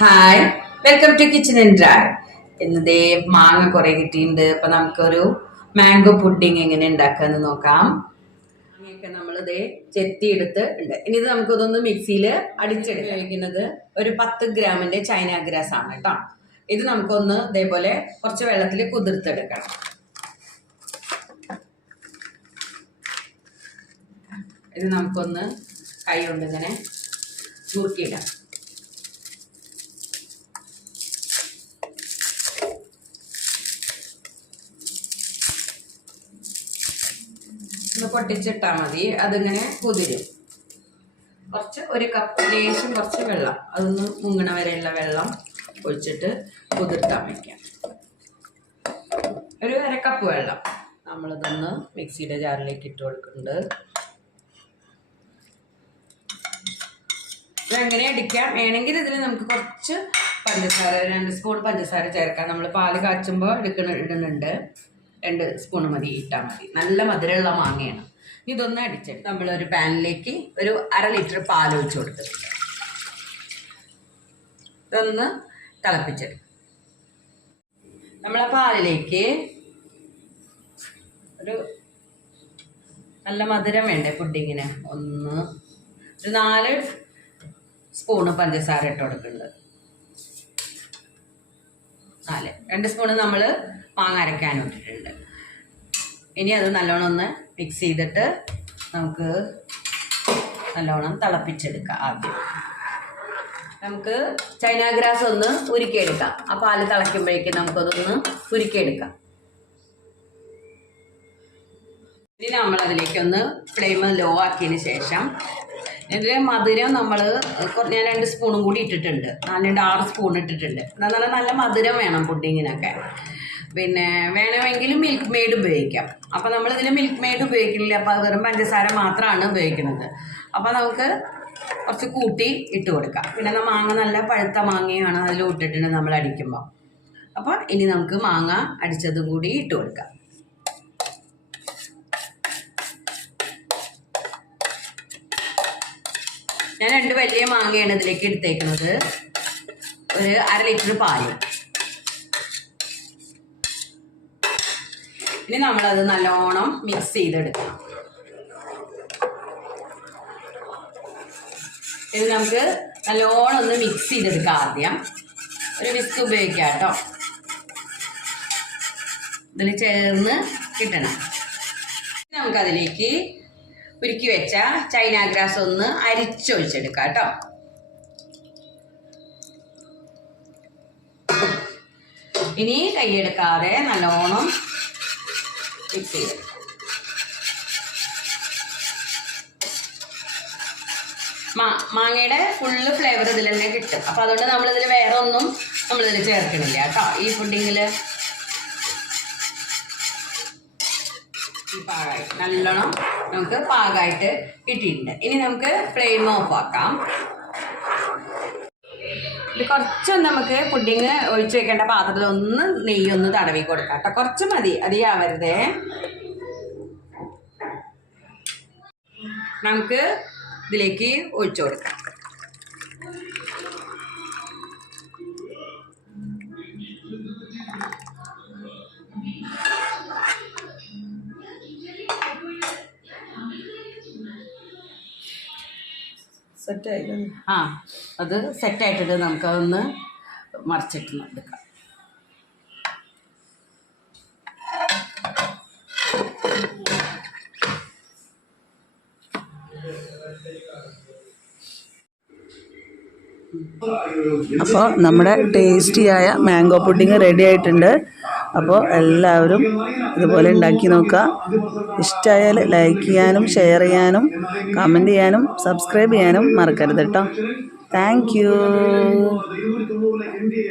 Hi, welcome to kitchen and drive. ഇന്നതേ മാങ്ങ കുറെ കിട്ടിയിട്ടുണ്ട്. അപ്പൊ നമുക്കൊരു മാംഗോ പുഡിങ് എങ്ങനെ ഉണ്ടാക്കാന്ന് നോക്കാം. മാങ്ങയൊക്കെ നമ്മളിതേ ചെത്തിയെടുത്ത് ഉണ്ട്. ഇനി ഇത് നമുക്കിതൊന്ന് മിക്സിയിൽ അടിച്ചെടുക്കാൻ വയ്ക്കുന്നത് ഒരു 10 ഗ്രാമിന്റെ ചൈന ഗ്രാസ് ആണ് കേട്ടോ. ഇത് നമുക്കൊന്ന് ഇതേപോലെ കുറച്ച് വെള്ളത്തിൽ കുതിർത്തെടുക്കണം. ഇത് നമുക്കൊന്ന് കൈ കൊണ്ട് ഇങ്ങനെ മുറുക്കിയിടാം. ഒന്ന് പൊട്ടിച്ചിട്ടാൽ മതി, അതിങ്ങനെ കുതിരും. ഒരു കപ്പ് ലേശം കുറച്ച് വെള്ളം, അതൊന്ന് മുങ്ങണ വരെയുള്ള വെള്ളം ഒഴിച്ചിട്ട് കുതിർത്താൻ വയ്ക്കാം. ഒരു 1/2 കപ്പ് വെള്ളം നമ്മളിതൊന്ന് മിക്സിയുടെ ജാറിലേക്ക് ഇട്ട് കൊടുക്കുന്നുണ്ട്. ഇതെങ്ങനെ അടിക്കാം, വേണമെങ്കിൽ ഇതിൽ നമുക്ക് കുറച്ച് പഞ്ചസാര 2 സ്പൂൺ പഞ്ചസാര ചേർക്കാം. നമ്മൾ പാല് കാച്ചുമ്പോൾ ഇടുന്നുണ്ട്. 2 സ്പൂൺ മതി, ഇട്ടാൽ മതി. നല്ല മധുരമുള്ള മാങ്ങയാണ്. ഇതൊന്ന് അടിച്ചിട്ട് നമ്മളൊരു പാനിലേക്ക് ഒരു 1/2 ലിറ്റർ പാൽ ഒഴിച്ച് കൊടുക്കുന്നുണ്ട്. ഇതൊന്ന് തിളപ്പിച്ചെടുക്കും. നമ്മളെ പാലിലേക്ക് ഒരു നല്ല മധുരം വേണ്ടേ പുഡിങ്ങിന്, ഒരു 4 സ്പൂണ് പഞ്ചസാര ഇട്ട് കൊടുക്കുന്നുണ്ട്. 2 സ്പൂണ് നമ്മൾ മാങ്ങ അരയ്ക്കാനും ഇട്ടിട്ടുണ്ട്. ഇനി അത് നല്ലോണം ഒന്ന് മിക്സ് ചെയ്തിട്ട് നമുക്ക് നല്ലോണം തിളപ്പിച്ചെടുക്കാം. ആദ്യം നമുക്ക് ചൈന ഗ്രാസ് ഒന്ന് ഉരുക്കിയെടുക്കാം. ആ പാല് തിളയ്ക്കുമ്പോഴേക്കും നമുക്കതൊന്ന് ഉരുക്കിയെടുക്കാം. ഇനി നമ്മളതിലേക്കൊന്ന് ഫ്ലെയിം ലോ ആക്കിയതിന് ശേഷം ഇതിൽ മധുരം ഞാൻ 2 സ്പൂണും കൂടി ഇട്ടിട്ടുണ്ട്. 6 സ്പൂൺ ഇട്ടിട്ടുണ്ട്. നല്ല മധുരം വേണം പുഡിങ്ങിനൊക്കെ. പിന്നെ വേണമെങ്കിൽ മിൽക്ക് മെയ്ഡ് ഉപയോഗിക്കാം. അപ്പം നമ്മളിതിൽ മിൽക്ക് മെയ്ഡ് ഉപയോഗിക്കുന്നില്ല, അപ്പോൾ വെറും പഞ്ചസാര മാത്രമാണ് ഉപയോഗിക്കുന്നത്. അപ്പോൾ നമുക്ക് കുറച്ച് കൂട്ടി ഇട്ട് കൊടുക്കാം. പിന്നെ മാങ്ങ നല്ല പഴുത്ത മാങ്ങയാണ് അതിൽ ഇട്ടിട്ടുണ്ട് നമ്മൾ അടിക്കുമ്പോൾ. അപ്പോൾ ഇനി നമുക്ക് മാങ്ങ അടിച്ചതും കൂടി ഇട്ട് കൊടുക്കാം. ഞാൻ 2 വലിയ മാങ്ങയാണ് ഇതിലേക്ക് എടുത്തേക്കുന്നത്. ഒരു 1/2 ലിറ്റർ പാല്. ഇനി നമ്മളത് നല്ലോണം മിക്സ് ചെയ്തെടുക്കണം. ഇത് നമുക്ക് നല്ലോണം ഒന്ന് മിക്സ് ചെയ്തെടുക്കാം. ആദ്യം ഒരു വിസ്ക് ഉപയോഗിക്കാം കേട്ടോ. ഇതിൽ ചേർന്ന് കിട്ടണം. നമുക്കതിലേക്ക് ഉരുക്കി വെച്ച ചൈന ഗ്രാസ് ഒന്ന് അരിച്ചൊഴിച്ചെടുക്കാം കേട്ടോ. ഇനി കൈയെടുക്കാതെ നല്ലോണം മിക്സ് ചെയ്തെടുക്കാം. മാങ്ങയുടെ ഫുള്ള് ഫ്ലേവർ ഇതിൽ തന്നെ കിട്ടും. അപ്പം അതുകൊണ്ട് നമ്മളിതിൽ വേറെ ഒന്നും നമ്മളിതിൽ ചേർക്കണില്ല കേട്ടോ. ഈ പുഡിങ്ങിൽ പാകമായിട്ട് നല്ലോണം നമുക്ക് പാകമായിട്ട് കിട്ടിയിട്ടുണ്ട്. ഇനി നമുക്ക് ഫ്ലെയിം ഓഫ് ആക്കാം. ഇത് കുറച്ചൊന്ന് നമുക്ക് പുഡിങ് ഒഴിച്ച് വെക്കേണ്ട പാത്രത്തിൽ ഒന്ന് നെയ്യൊന്ന് തടവി കൊടുക്കാം കേട്ടോ. കുറച്ച് മതി, അധികമാവരുതേ. നമുക്ക് ഇതിലേക്ക് ഒഴിച്ചു കൊടുക്കാം. അത് സെറ്റായിട്ടിട്ട് നമുക്കതൊന്ന് മറിച്ചിട്ട് എടുക്കാം. അപ്പോൾ നമ്മുടെ ടേസ്റ്റിയായ മാംഗോ പുഡിങ് റെഡി ആയിട്ടുണ്ട്. അപ്പോൾ എല്ലാവരും ഇതുപോലെ ഉണ്ടാക്കി നോക്കുക. ഇഷ്ടമായാൽ ലൈക്ക് ചെയ്യാനും ഷെയർ ചെയ്യാനും കമൻറ്റ് ചെയ്യാനും സബ്സ്ക്രൈബ് ചെയ്യാനും മറക്കരുത് കേട്ടോ. Thank you.